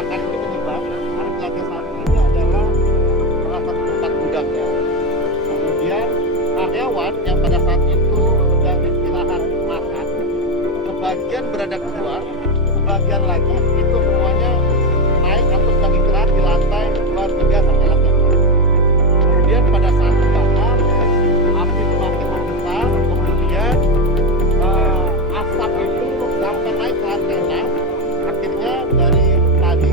kebakaran ini penyebab Arif Lantai 1 ini adalah salah satu tempat gudangnya. Kemudian karyawan yang pada saat itu sedang istirahat makan, sebagian berada keluar, sebagian lagi itu semuanya naik atau sedang istirahat di lantai 2, 3 sampai lantai 4. Kemudian pada saat terbakar, api semakin membesar, kemudian asap itu sampai naik ke lantai 6. Akhirnya dari tadi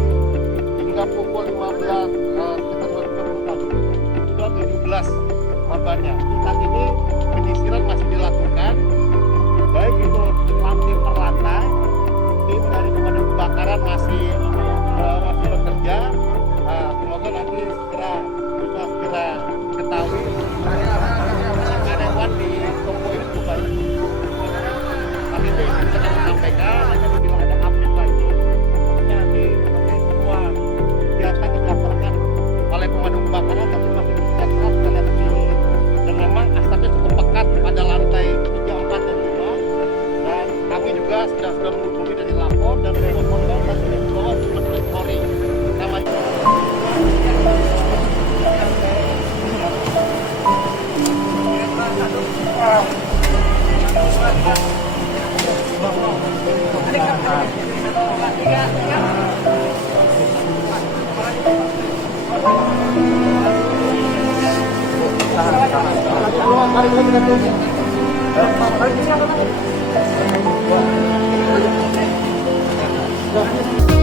hingga pukul 15 sekitar 20 tadi sudah 17 korbannya. Saat ini penyisiran masih dilakukan, baik itu lantai per lantai. Tim dari pemadam kebakaran masih bekerja. Semoga nanti segera bisa ketahui karyawan di toko ini bukan. Tapi itu yang bisa kami sampaikan. Nanti bila ada update lagi, nanti semua kegiatan dilaporkan oleh pemadam kebakaran, tapi masih bekerja keras kita lihat di sini. Dan memang asapnya cukup pekat pada lantai 3, 4, dan 5. Dan kami juga sudah menghubungi dari lapor dan korban dan sudah dibawa ke Polri. Namanya Terima kasih.